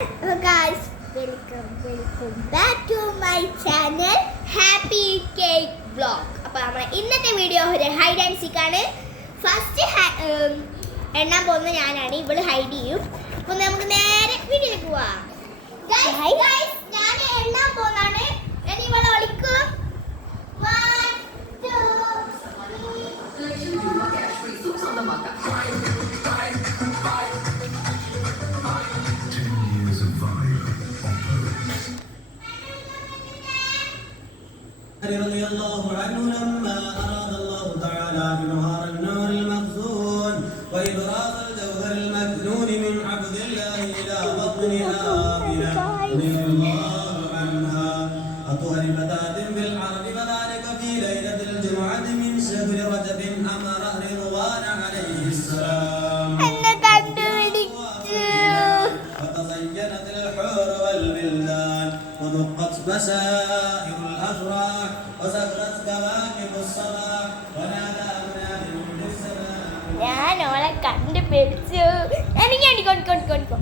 Hello guys, welcome back to my channel Happy Cake Vlog. അപ്പോൾ നമ്മുടെ ഇന്നത്തെ video ഒരു ഹൈഡ് ആൻഡ് സീക്ക് ആണ്. ഫസ്റ്റ് എണ്ണാൻ പോകുന്നത് ഞാനാണ്. ഇവള് ഹൈഡ് ചെയ്യും. അപ്പോൾ നമുക്ക് നേരെ വീഡിയോയിലേക്ക് പോവാം. ഗൈസ് ഞാൻ എണ്ണാൻ പോകുന്നതാണ്. ഞാൻ ഇവളെ വിളിക്കും. 1 2 رضي الله عنه لما أراد الله تعالى بظهار النور المخزون وإبراز الجوهر المكنون من عبد الله إلى بطن آمنة رضي الله عنها أطهر فتاة بالعرب وذلك في ليلة الجمعة من شهر رجب أمر رضوان عليه السلام وتزينت الحور والبلدان ودقت بشائر الأفراح وسكرت كواكب الصباح ونادى مناد في السماء. ഞാൻ ഓളെ കണ്ടുപിടിച്ചു. എനിക്ക് കൊണ്ടിക്കോ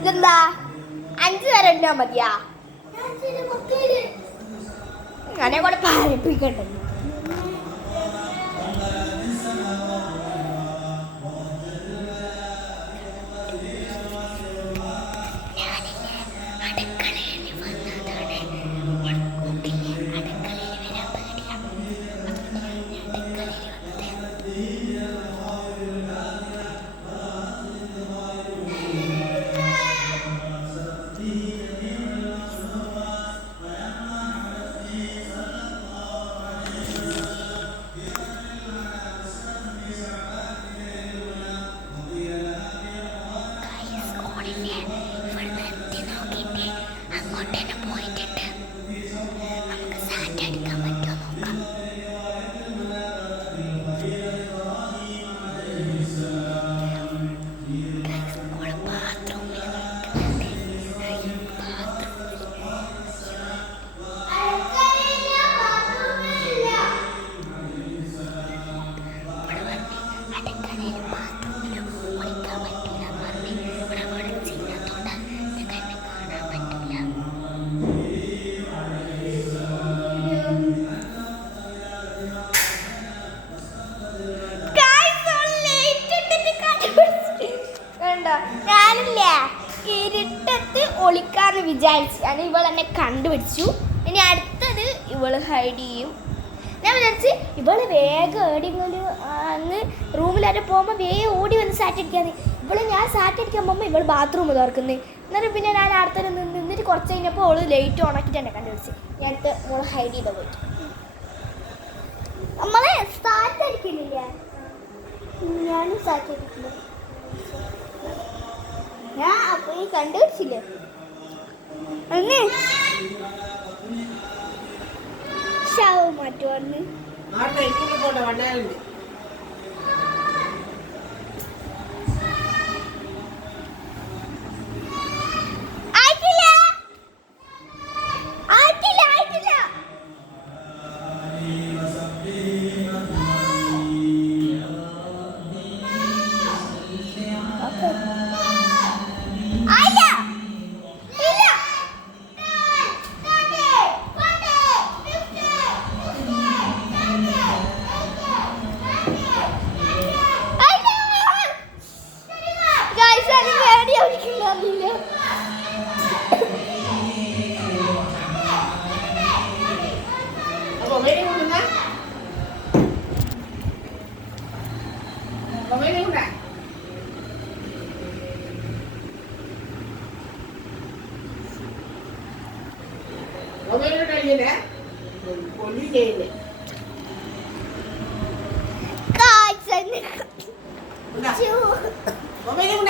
ഇതെന്താ 5 വരെ ഉണ്ടാ മതിയാ? ഞാനെ കൂടെ പാലിപ്പിക്കട്ടെ. ഞാനില്ല ഇരുട്ടത്ത് ഒളിക്കാന്ന് വിചാരിച്ചാണ്. ഇവൾ എന്നെ കണ്ടുപിടിച്ചു. ഇനി അടുത്തത് ഇവള് ഹൈഡ് ചെയ്യും. ഞാൻ വിചാരിച്ച് ഇവള് വേഗം എവിടെയെങ്കിലും അന്ന് റൂമിലായിട്ട് പോകുമ്പോൾ വേഗം ഓടി വന്ന് സാറ്റ് അടിക്കാന്ന്. ഇവള് ഞാൻ സാറ്റ് അടിക്കാൻ പോകുമ്പോൾ ഇവള് ബാത്റൂം തുറക്കുന്നത്. എന്നിട്ട് പിന്നെ ഞാൻ അടുത്ത നിന്നിട്ട് കുറച്ച് കഴിഞ്ഞപ്പോൾ അവള് ലൈറ്റ് ഓണാക്കിയിട്ട് എന്നെ കണ്ടുപിടിച്ച്. ഞാൻ അടുത്ത് മോള് ഹൈഡ് ചെയ്ത പോയിട്ട് നമ്മളെ സാറ്റ് അടിക്കുന്നില്ല. ഞാനും സാറ്റ് അടിക്കില്ല. ഞാൻ അപ്പൊ ഈ കണ്ടുപിടിച്ചില്ലേ ശവം മാറ്റുവാന്ന്. Mama